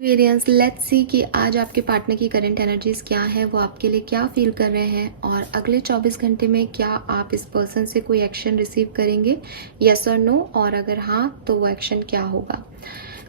Variance let's see कि आज आपके पार्टनर की करंट एनर्जीज क्या है, वो आपके लिए क्या फील कर रहे हैं और अगले 24 घंटे में क्या आप इस पर्सन से कोई एक्शन रिसीव करेंगे, यस और नो, और अगर हाँ तो वो एक्शन क्या होगा।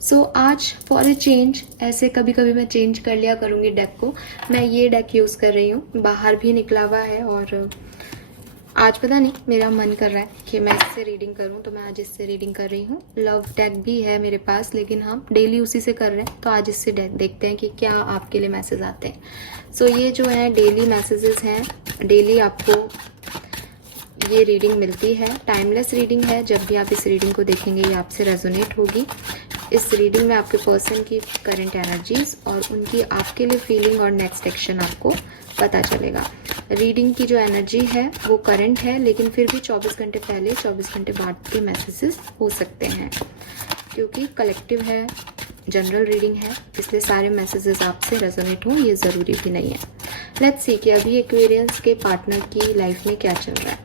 सो आज फॉर ए चेंज, ऐसे कभी कभी मैं चेंज कर लिया करूँगी डेक को। मैं ये डेक यूज़ कर रही हूँ, बाहर भी निकला हुआ है और आज पता नहीं मेरा मन कर रहा है कि मैं इससे रीडिंग करूं, तो मैं आज इससे रीडिंग कर रही हूँ। लव डेक भी है मेरे पास, लेकिन हम डेली उसी से कर रहे हैं, तो आज इससे देखते हैं कि क्या आपके लिए मैसेज आते हैं। सो ये जो है डेली मैसेजेस हैं, डेली आपको ये रीडिंग मिलती है। टाइमलेस रीडिंग है, जब भी आप इस रीडिंग को देखेंगे ये आपसे रेजोनेट होगी। इस रीडिंग में आपके पर्सन की करंट एनर्जीज और उनकी आपके लिए फीलिंग और नेक्स्ट एक्शन आपको पता चलेगा। रीडिंग की जो एनर्जी है वो करंट है, लेकिन फिर भी 24 घंटे पहले 24 घंटे बाद के मैसेजेस हो सकते हैं, क्योंकि कलेक्टिव है, जनरल रीडिंग है, इसलिए सारे मैसेजेस आपसे रेजोनेट हों ये ज़रूरी भी नहीं है। लेट्स सी कि अभी एक्वेरियंस के पार्टनर की लाइफ में क्या चल रहा है।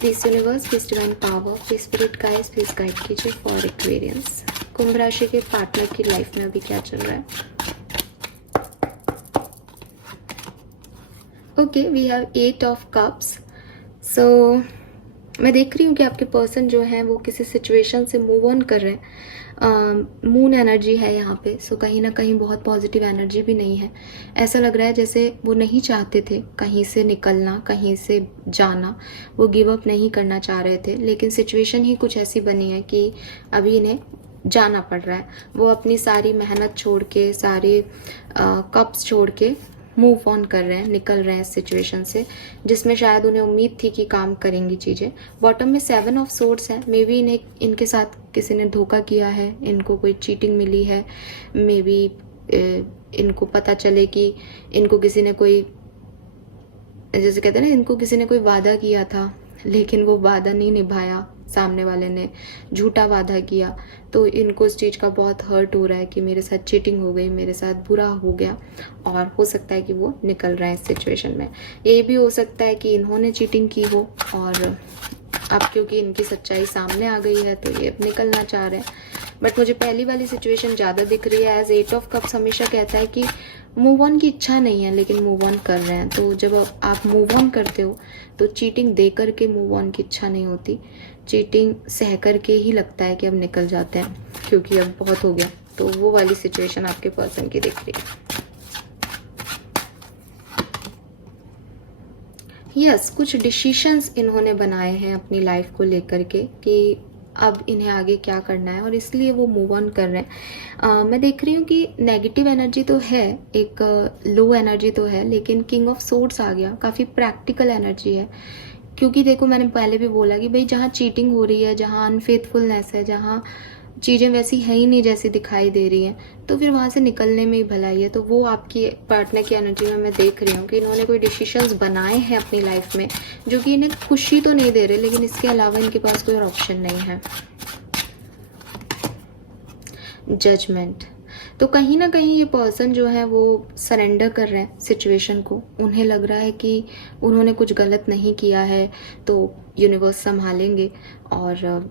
Please universe, please divine power, please spirit guides, please guide कीजिए फॉर एक्वेरियंस। कुंभ राशि के पार्टनर की लाइफ में अभी क्या चल रहा है। Okay, we have 8 of cups. So मैं देख रही हूँ कि आपके पर्सन जो है वो किसी सिचुएशन से मूव ऑन कर रहे हैं। मून एनर्जी है यहाँ पे, सो कहीं ना कहीं बहुत पॉजिटिव एनर्जी भी नहीं है। ऐसा लग रहा है जैसे वो नहीं चाहते थे कहीं से निकलना, कहीं से जाना, वो गिव अप नहीं करना चाह रहे थे, लेकिन सिचुएशन ही कुछ ऐसी बनी है कि अभी इन्हें जाना पड़ रहा है। वो अपनी सारी मेहनत छोड़ के, सारे कप्स छोड़ के मूव ऑन कर रहे हैं, निकल रहे हैं इस सिचुएशन से, जिसमें शायद उन्हें उम्मीद थी कि काम करेंगी चीज़ें। बॉटम में 7 ऑफ सोर्ड्स है। मे बी इन्हें इनके साथ किसी ने धोखा किया है, इनको कोई चीटिंग मिली है, मे बी इनको पता चले कि इनको किसी ने कोई, जैसे कहते हैं ना, इनको किसी ने कोई वादा किया था लेकिन वो वादा नहीं निभाया, सामने वाले ने झूठा वादा किया, तो इनको इस चीज़ का बहुत हर्ट हो रहा है कि मेरे साथ चीटिंग हो गई, मेरे साथ बुरा हो गया, और हो सकता है कि वो निकल रहे हैं इस सिचुएशन में। ये भी हो सकता है कि इन्होंने चीटिंग की हो और अब क्योंकि इनकी सच्चाई सामने आ गई है तो ये अब निकलना चाह रहे हैं। बट मुझे पहली वाली सिचुएशन ज़्यादा दिख रही है। एज 8 ऑफ कप्स हमेशा कहता है कि मूव ऑन की इच्छा नहीं है, लेकिन मूव ऑन कर रहे हैं। तो जब आप मूव ऑन करते हो तो चीटिंग दे करके मूव ऑन की इच्छा नहीं होती, चीटिंग सह करके ही लगता है कि अब निकल जाते हैं क्योंकि अब बहुत हो गया। तो वो वाली सिचुएशन आपके पर्सन की दिख रही है। यस, कुछ डिसीशंस इन्होंने बनाए हैं अपनी लाइफ को लेकर के कि अब इन्हें आगे क्या करना है, और इसलिए वो मूव ऑन कर रहे हैं। मैं देख रही हूँ कि नेगेटिव एनर्जी तो है, एक लो एनर्जी तो है, लेकिन किंग ऑफ सोर्ड्स आ गया, काफ़ी प्रैक्टिकल एनर्जी है। क्योंकि देखो, मैंने पहले भी बोला कि भाई जहाँ चीटिंग हो रही है, जहाँ अनफेथफुलनेस है, जहाँ चीज़ें वैसी है ही नहीं जैसी दिखाई दे रही हैं, तो फिर वहाँ से निकलने में ही भलाई है। तो वो आपकी पार्टनर की एनर्जी में मैं देख रही हूँ कि इन्होंने कोई डिसीजंस बनाए हैं अपनी लाइफ में जो कि इन्हें खुशी तो नहीं दे रहे, लेकिन इसके अलावा इनके पास कोई और ऑप्शन नहीं है। जजमेंट, तो कहीं ना कहीं ये पर्सन जो है वो सरेंडर कर रहे हैं सिचुएशन को। उन्हें लग रहा है कि उन्होंने कुछ गलत नहीं किया है, तो यूनिवर्स संभालेंगे, और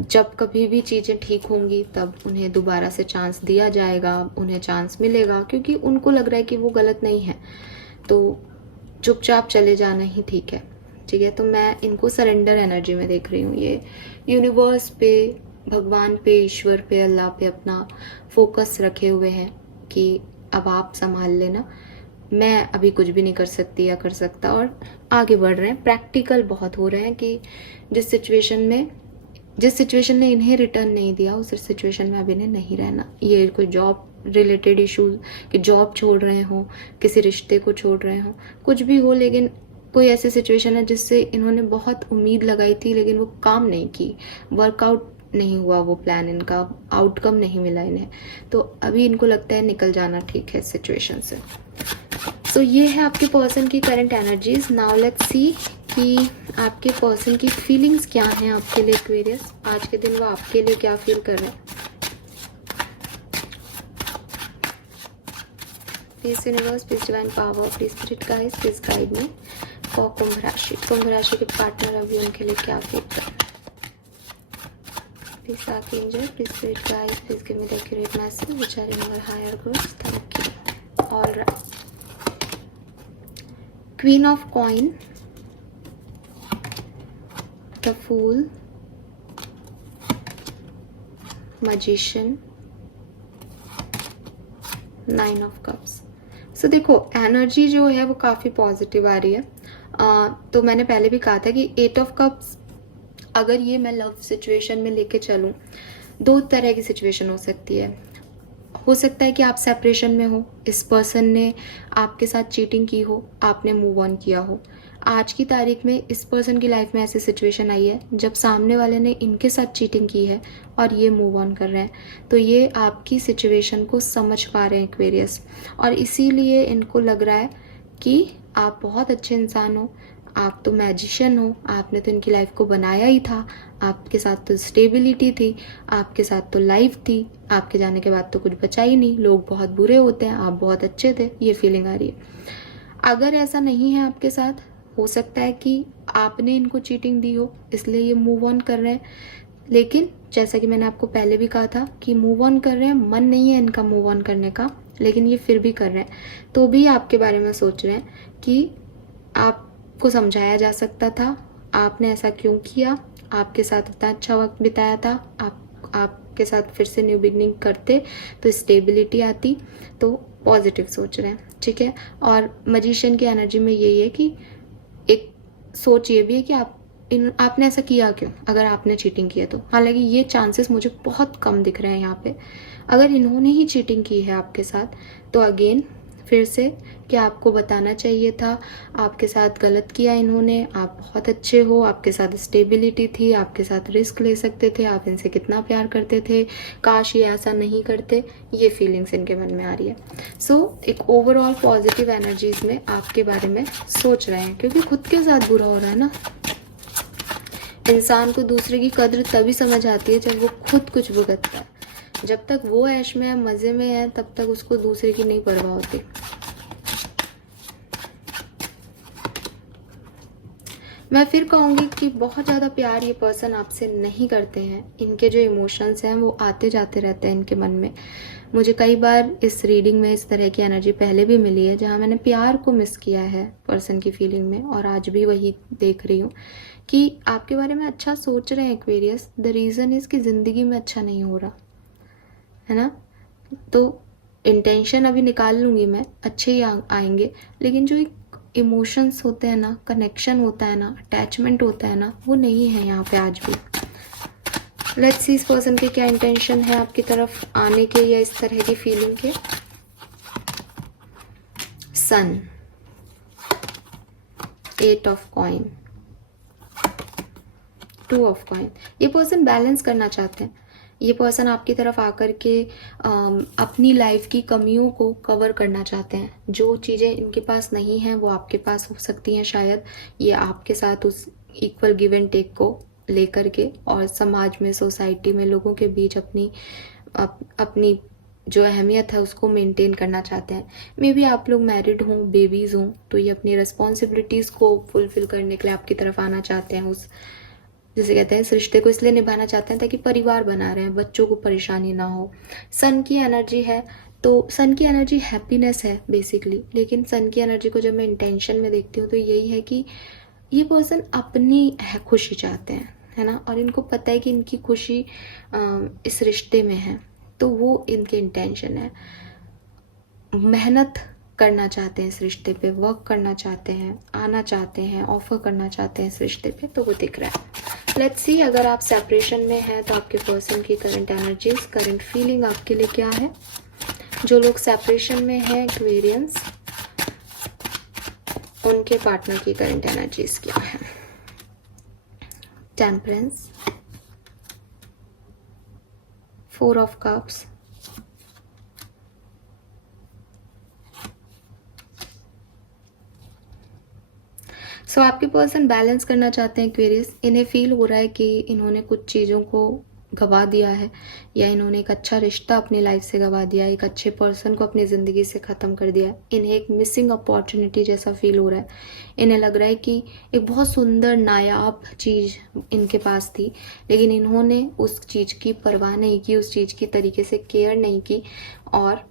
जब कभी भी चीज़ें ठीक होंगी तब उन्हें दोबारा से चांस दिया जाएगा, उन्हें चांस मिलेगा, क्योंकि उनको लग रहा है कि वो गलत नहीं है, तो चुपचाप चले जाना ही ठीक है। ठीक है, तो मैं इनको सरेंडर एनर्जी में देख रही हूँ। ये यूनिवर्स पे, भगवान पे, ईश्वर पे, अल्लाह पे अपना फोकस रखे हुए हैं कि अब आप संभाल लेना, मैं अभी कुछ भी नहीं कर सकती या कर सकता, और आगे बढ़ रहे हैं। प्रैक्टिकल बहुत हो रहे हैं कि जिस सिचुएशन ने इन्हें रिटर्न नहीं दिया उस सिचुएशन में अब इन्हें नहीं रहना। ये कोई जॉब रिलेटेड इशूज, कि जॉब छोड़ रहे हो, किसी रिश्ते को छोड़ रहे हो, कुछ भी हो, लेकिन कोई ऐसी सिचुएशन है जिससे इन्होंने बहुत उम्मीद लगाई थी लेकिन वो काम नहीं की, वर्कआउट नहीं हुआ, वो प्लान इनका आउटकम नहीं मिला इन्हें, तो अभी इनको लगता है निकल जाना ठीक है इस सिचुएशन से। सो ये है आपके पर्सन की current energies. Now let's see कि आपके पर्सन की फीलिंग्स क्या हैं आपके लिए एक्वेरियस। आज के दिन वो आपके लिए क्या फील कर रहे हैं। Please universe, please divine power, please spirit guides, please guide me for Kumbh rashi. कुंभ राशि के पार्टनर अभी उनके लिए क्या फील कर रहे हैं। Please Archangel, please spirit guide, please give me the accurate message which are in our higher groups. Thank you. All right. Queen of coin, the Fool, Magician, 9 of cups. So देखो energy जो है वो काफ़ी positive आ रही है. तो मैंने पहले भी कहा था कि 8 ऑफ कप्स अगर ये मैं लव सिचुएशन में लेके चलूँ, 2 तरह की सिचुएशन हो सकती है. हो सकता है कि आप सेपरेशन में हो, इस पर्सन ने आपके साथ चीटिंग की हो, आपने मूव ऑन किया हो. आज की तारीख में इस पर्सन की लाइफ में ऐसी सिचुएशन आई है जब सामने वाले ने इनके साथ चीटिंग की है और ये मूव ऑन कर रहे हैं. तो ये आपकी सिचुएशन को समझ पा रहे हैं एक्वेरियस, और इसीलिए इनको लग रहा है कि आप बहुत अच्छे इंसान हो, आप तो मैजिशियन हो, आपने तो इनकी लाइफ को बनाया ही था, आपके साथ तो स्टेबिलिटी थी, आपके साथ तो लाइफ थी, आपके जाने के बाद तो कुछ बचा ही नहीं, लोग बहुत बुरे होते हैं, आप बहुत अच्छे थे. ये फीलिंग आ रही है. अगर ऐसा नहीं है आपके साथ, हो सकता है कि आपने इनको चीटिंग दी हो इसलिए ये मूव ऑन कर रहे हैं. लेकिन जैसा कि मैंने आपको पहले भी कहा था कि मूव ऑन कर रहे हैं, मन नहीं है इनका मूव ऑन करने का, लेकिन ये फिर भी कर रहे हैं. तो भी आपके बारे में सोच रहे हैं कि आपको समझाया जा सकता था, आपने ऐसा क्यों किया, आपके साथ इतना अच्छा वक्त बिताया था, आपके साथ फिर से न्यू बिगनिंग करते तो स्टेबिलिटी आती. तो पॉजिटिव सोच रहे हैं, ठीक है. और मजिशियन की एनर्जी में यही है कि एक सोच ये भी है कि आपने ऐसा किया क्यों, अगर आपने चीटिंग की है तो. हालांकि ये चांसेस मुझे बहुत कम दिख रहे हैं यहाँ पे. अगर इन्होंने ही चीटिंग की है आपके साथ तो अगेन फिर से कि आपको बताना चाहिए था, आपके साथ गलत किया इन्होंने, आप बहुत अच्छे हो, आपके साथ स्टेबिलिटी थी, आपके साथ रिस्क ले सकते थे, आप इनसे कितना प्यार करते थे, काश ये ऐसा नहीं करते. ये फीलिंग्स इनके मन में आ रही है. सो एक ओवरऑल पॉजिटिव एनर्जीज में आपके बारे में सोच रहे हैं, क्योंकि खुद के साथ बुरा हो रहा है ना. इंसान को दूसरे की कद्र तभी समझ आती है जब वो खुद कुछ भुगतता है. जब तक वो ऐश में है, मजे में है, तब तक उसको दूसरे की नहीं परवाह होती. मैं फिर कहूँगी कि बहुत ज़्यादा प्यार ये पर्सन आपसे नहीं करते हैं. इनके जो इमोशंस हैं वो आते जाते रहते हैं इनके मन में. मुझे कई बार इस रीडिंग में इस तरह की एनर्जी पहले भी मिली है जहाँ मैंने प्यार को मिस किया है पर्सन की फीलिंग में, और आज भी वही देख रही हूँ कि आपके बारे में अच्छा सोच रहे हैं एक्वेरियस. द रीज़न इज़ कि ज़िंदगी में अच्छा नहीं हो रहा है ना. तो इंटेंशन अभी निकाल लूँगी मैं, अच्छे ही आएंगे, लेकिन जो एक इमोशंस होते हैं ना, कनेक्शन होता है ना, अटैचमेंट होता है ना, वो नहीं है यहाँ पे आज भी. लेट्स सी इस पर्सन के क्या इंटेंशन है आपकी तरफ आने के या इस तरह की फीलिंग के. सन, 8 ऑफ कॉइन, 2 ऑफ कॉइन. ये पर्सन बैलेंस करना चाहते हैं. ये पर्सन आपकी तरफ आकर के अपनी लाइफ की कमियों को कवर करना चाहते हैं. जो चीज़ें इनके पास नहीं हैं वो आपके पास हो सकती हैं शायद. ये आपके साथ उस इक्वल गिव एंड टेक को लेकर के और समाज में, सोसाइटी में, लोगों के बीच अपनी जो अहमियत है उसको मेंटेन करना चाहते हैं. मे बी आप लोग मैरिड हों, बेबीज़ हों, तो ये अपनी रिस्पॉन्सिबिलिटीज़ को फुलफिल करने के लिए आपकी तरफ आना चाहते हैं. उस जैसे कहते हैं इस रिश्ते को इसलिए निभाना चाहते हैं ताकि परिवार बना रहे हैं, बच्चों को परेशानी ना हो. सन की एनर्जी है, तो सन की एनर्जी हैप्पीनेस है बेसिकली. लेकिन सन की एनर्जी को जब मैं इंटेंशन में देखती हूँ तो यही है कि ये पर्सन अपनी खुशी चाहते हैं, है ना. और इनको पता है कि इनकी खुशी इस रिश्ते में है, तो वो इनके इंटेंशन है. मेहनत करना चाहते हैं इस रिश्ते पे, वर्क करना चाहते हैं, आना चाहते हैं, ऑफर करना चाहते हैं इस रिश्ते पे, तो वो दिख रहा है. लेट्स सी अगर आप सेपरेशन में हैं तो आपके पर्सन की करंट एनर्जीज, करंट फीलिंग आपके लिए क्या है. जो लोग सेपरेशन में हैं एक्वेरियंस, उनके पार्टनर की करंट एनर्जीज क्या है. टेम्परेंस, 4 ऑफ कप्स, सो आपके पर्सन बैलेंस करना चाहते हैं एक्वेरियस. इन्हें फील हो रहा है कि इन्होंने कुछ चीज़ों को गवा दिया है, या इन्होंने एक अच्छा रिश्ता अपनी लाइफ से गवा दिया है, एक अच्छे पर्सन को अपनी ज़िंदगी से ख़त्म कर दिया है। इन्हें एक मिसिंग अपॉर्चुनिटी जैसा फील हो रहा है। इन्हें लग रहा है कि एक बहुत सुंदर नायाब चीज़ इनके पास थी, लेकिन इन्होंने उस चीज़ की परवाह नहीं की, उस चीज़ की तरीके से केयर नहीं की, और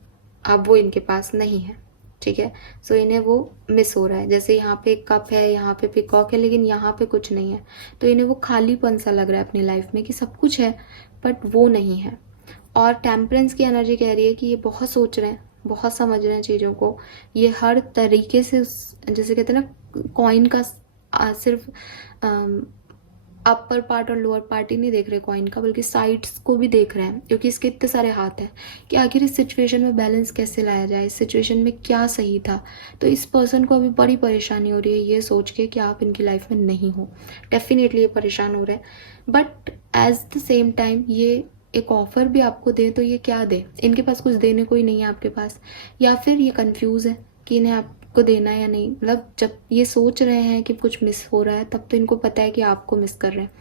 अब वो इनके पास नहीं है। ठीक है, सो इन्हें वो मिस हो रहा है। जैसे यहाँ पे एक कप है, यहाँ पे पिकॉक है, लेकिन यहाँ पे कुछ नहीं है, तो इन्हें वो खालीपन सा लग रहा है अपनी लाइफ में कि सब कुछ है बट वो नहीं है। और टेम्परेंस की एनर्जी कह रही है कि ये बहुत सोच रहे हैं, बहुत समझ रहे हैं चीज़ों को, ये हर तरीके से जैसे कहते हैं ना कॉइन का सिर्फ अपर पार्ट और लोअर पार्ट ही नहीं देख रहे कॉइन का, बल्कि साइड्स को भी देख रहे हैं, क्योंकि इसके इतने सारे हाथ हैं कि आखिर इस सिचुएशन में बैलेंस कैसे लाया जाए, इस सिचुएशन में क्या सही था। तो इस पर्सन को अभी बड़ी परेशानी हो रही है ये सोच के कि आप इनकी लाइफ में नहीं हो। डेफिनेटली ये परेशान हो रहे हैं, but as the same time ये एक ऑफर भी आपको दे तो ये क्या दे, इनके पास कुछ देने को ही नहीं है आपके पास, या फिर ये कंफ्यूज है कि इन्हें आपको देना है या नहीं। मतलब जब ये सोच रहे हैं कि कुछ मिस हो रहा है, तब तो इनको पता है कि आपको मिस कर रहे हैं,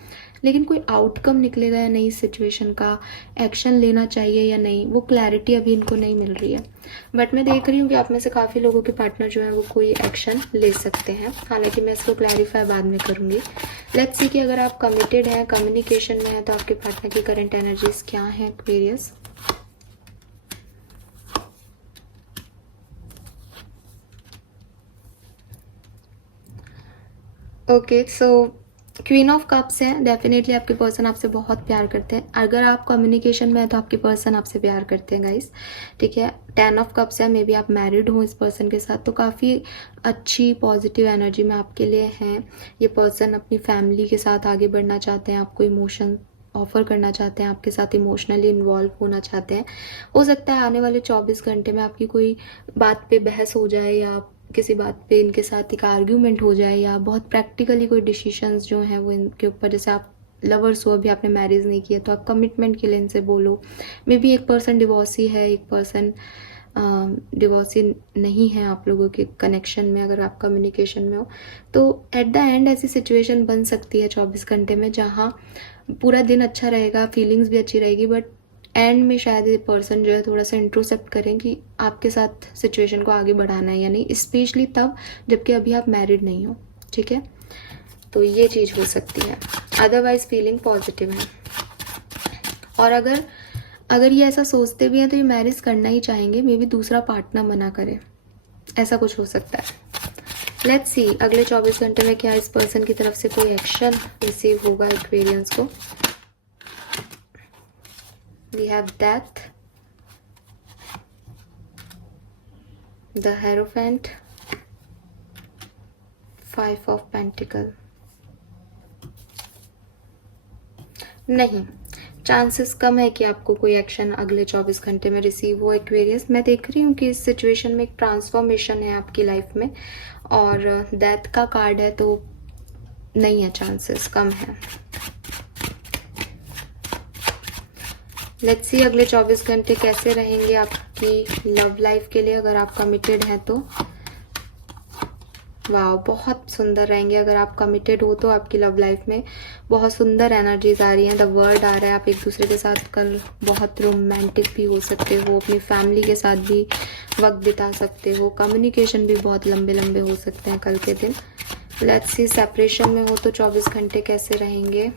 लेकिन कोई आउटकम निकलेगा या नहीं, सिचुएशन का एक्शन लेना चाहिए या नहीं, वो क्लैरिटी अभी इनको नहीं मिल रही है। बट मैं देख रही हूँ कि आप में से काफ़ी लोगों के पार्टनर जो है वो कोई एक्शन ले सकते हैं, हालांकि मैं इसको क्लैरिफाई बाद में करूँगी। लेट्स सी कि अगर आप कमिटेड हैं, कम्युनिकेशन में हैं, तो आपके पार्टनर की करंट एनर्जीज क्या हैं Aquarius. Okay, so queen of cups है। डेफिनेटली आपके पर्सन आपसे बहुत प्यार करते हैं। अगर आप कम्युनिकेशन में है तो आपके पर्सन आपसे प्यार करते हैं गाइस। ठीक है, 10 ऑफ कप्स है। मे बी आप मैरिड हो इस पर्सन के साथ, तो काफ़ी अच्छी पॉजिटिव एनर्जी में आपके लिए हैं। ये पर्सन अपनी फैमिली के साथ आगे बढ़ना चाहते हैं, आपको इमोशन ऑफर करना चाहते हैं, आपके साथ इमोशनली इन्वॉल्व होना चाहते हैं। हो सकता है आने वाले 24 घंटे में आपकी कोई बात पे बहस हो जाए, या किसी बात पे इनके साथ एक आर्ग्यूमेंट हो जाए, या बहुत प्रैक्टिकली कोई डिसीशंस जो हैं वो इनके ऊपर, जैसे आप लवर्स हो, अभी आपने मैरिज नहीं किया, तो आप कमिटमेंट के लिए इनसे बोलो। मे बी एक पर्सन डिवोर्सी है, एक पर्सन डिवोर्सी नहीं है आप लोगों के कनेक्शन में, अगर आप कम्युनिकेशन में हो। तो एट द एंड ऐसी सिचुएशन बन सकती है 24 घंटे में, जहाँ पूरा दिन अच्छा रहेगा, फीलिंग्स भी अच्छी रहेगी, बट एंड में शायद ये पर्सन जो है थोड़ा सा इंट्रोसेप्ट करें कि आपके साथ सिचुएशन को आगे बढ़ाना है या नहीं, स्पेशली तब जबकि अभी आप मैरिड नहीं हो। ठीक है, तो ये चीज़ हो सकती है। अदरवाइज फीलिंग पॉजिटिव है। और अगर ये ऐसा सोचते भी हैं तो ये मैरिज करना ही चाहेंगे, मे बी दूसरा पार्टनर मना करे, ऐसा कुछ हो सकता है। लेट्स सी अगले 24 घंटे में क्या इस पर्सन की तरफ से कोई एक्शन रिसीव होगा एक्वेरियंस को। We have Death, the Hierophant, 5 of Pentacles। नहीं, चांसेस कम है कि आपको कोई एक्शन अगले 24 घंटे में रिसीव हो एक्वेरियस। मैं देख रही हूँ कि इस सिचुएशन में एक ट्रांसफॉर्मेशन है आपकी लाइफ में, और डेथ का कार्ड है, तो नहीं है, चांसेस कम है। लेट्स सी अगले 24 घंटे कैसे रहेंगे आपकी लव लाइफ के लिए। अगर आप कमिटेड हैं तो वाह, बहुत सुंदर रहेंगे। अगर आप कमिटेड हो तो आपकी लव लाइफ में बहुत सुंदर एनर्जीज आ रही हैं। द वर्ड आ रहा है, आप एक दूसरे के साथ कल बहुत रोमांटिक भी हो सकते हो, अपनी फैमिली के साथ भी वक्त बिता सकते हो, कम्युनिकेशन भी बहुत लंबे लंबे हो सकते हैं कल के दिन। लेट्स सी सेपरेशन में हो तो 24 घंटे कैसे रहेंगे।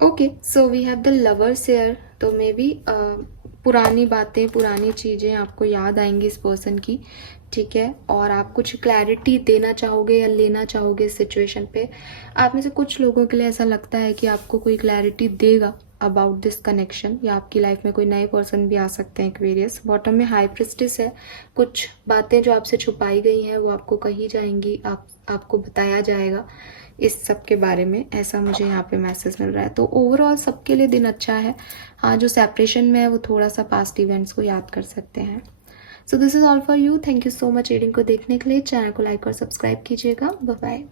Okay, so we have the lovers here. तो मे बी पुरानी बातें, पुरानी चीज़ें आपको याद आएंगी इस पर्सन की। ठीक है, और आप कुछ क्लैरिटी देना चाहोगे या लेना चाहोगे इस सिचुएशन पे। आप में से कुछ लोगों के लिए ऐसा लगता है कि आपको कोई क्लैरिटी देगा अबाउट दिस कनेक्शन, या आपकी लाइफ में कोई नए पर्सन भी आ सकते हैं एक्वेरियस। बॉटम में हाई प्रिस्टेस है। कुछ बातें जो आपसे छुपाई गई हैं वो आपको कही जाएंगी, आपको बताया जाएगा इस सब के बारे में, ऐसा मुझे यहाँ पे मैसेज मिल रहा है। तो ओवरऑल सबके लिए दिन अच्छा है। हाँ, जो सेपरेशन में है वो थोड़ा सा पास्ट इवेंट्स को याद कर सकते हैं। So this is all for you. Thank you so much reading को देखने के लिए। चैनल को लाइक और सब्सक्राइब कीजिएगा। Bye bye.